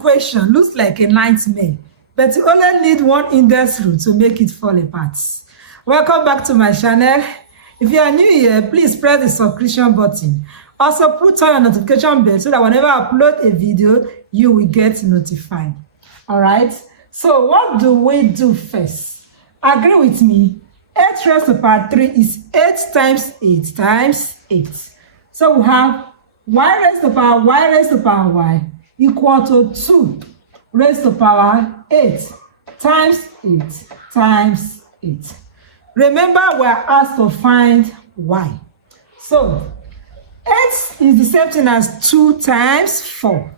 equation looks like a nightmare, but you only need one index rule to make it fall apart. Welcome back to my channel. If you are new here, please press the subscription button. Also, put on your notification bell so that whenever I upload a video, you will get notified. All right? So what do we do first? Agree with me. 8 raised to the power 3 is 8 times 8 times 8. So we have y raised to the power y raised to the power y equal to 2 raised to the power 8 times 8 times 8. Remember, we are asked to find y. So 8 is the same thing as 2 times 4.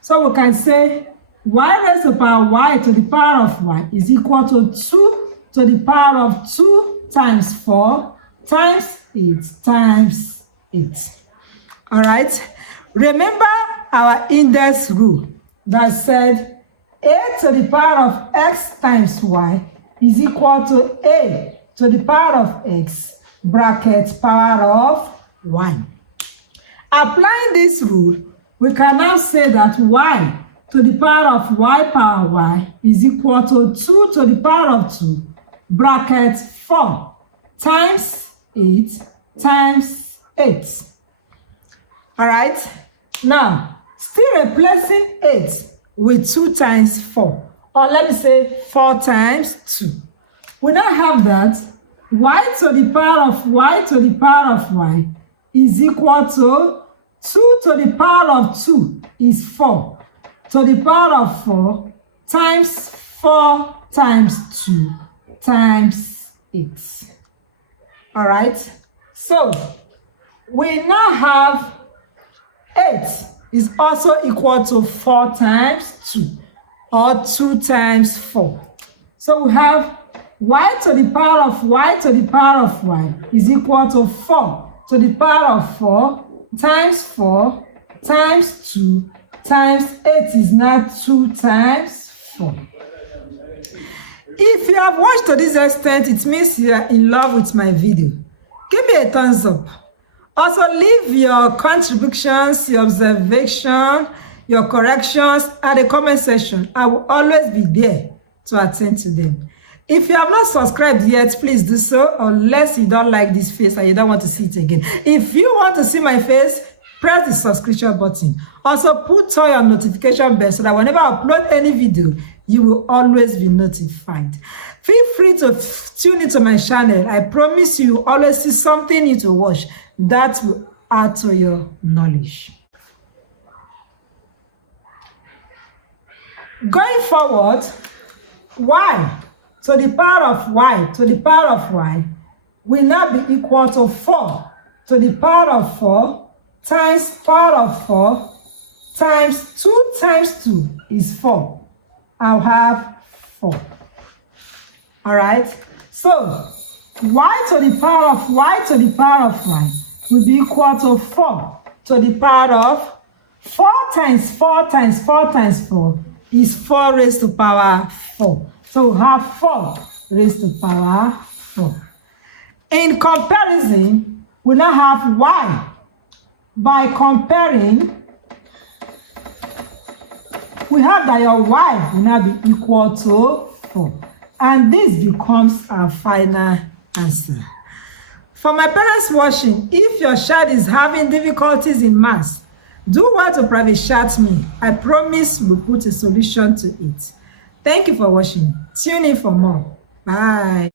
So we can say y raised to the power y to the power of y is equal to 2 to the power of 2 times 4 times 8 times 8. All right. Remember our index rule that said a to the power of x times y is equal to a to the power of x bracket power of y. Applying this rule, we can now say that y to the power of y power y is equal to 2 to the power of 2 bracket 4 times 8 times 8. All right. Now, still replacing 8 with 2 times 4. Or let me say 4 times 2. We now have that y to the power of y to the power of y is equal to 2 to the power of 2 is 4 to the power of 4 times 4 times 2 times 8. All right. So we now have 8 is also equal to 4 times 2 or 2 times 4. So we have y to the power of y to the power of y is equal to 4 to the power of 4 times 4 times 2 times 8 is now 2 times 4. If you have watched to this extent, it means you are in love with my video. Give me a thumbs up. Also, leave your contributions, your observation, your corrections at the comment section. I will always be there to attend to them. If you have not subscribed yet, please do so, unless you don't like this face and you don't want to see it again. If you want to see my face, press the subscription button. Also, put on your notification bell so that whenever I upload any video, you will always be notified. Feel free to tune into my channel. I promise you will always see something new to watch that will add to your knowledge. Going forward, y to the power of y to the power of y will now be equal to 4 to the power of 4 times power of 4 times 2 times 2 is 4. I'll have 4. All right. So y to the power of y to the power of y will be equal to 4 to the power of 4 times 4 times 4 times 4 is 4 raised to power 4. So we have 4 raised to power 4. In comparison, we now have y. By comparing, we have that your y will now be equal to 4. And this becomes our final answer. For my parents watching, if your child is having difficulties in maths, do well to private chat me. I promise we'll put a solution to it. Thank you for watching. Tune in for more. Bye.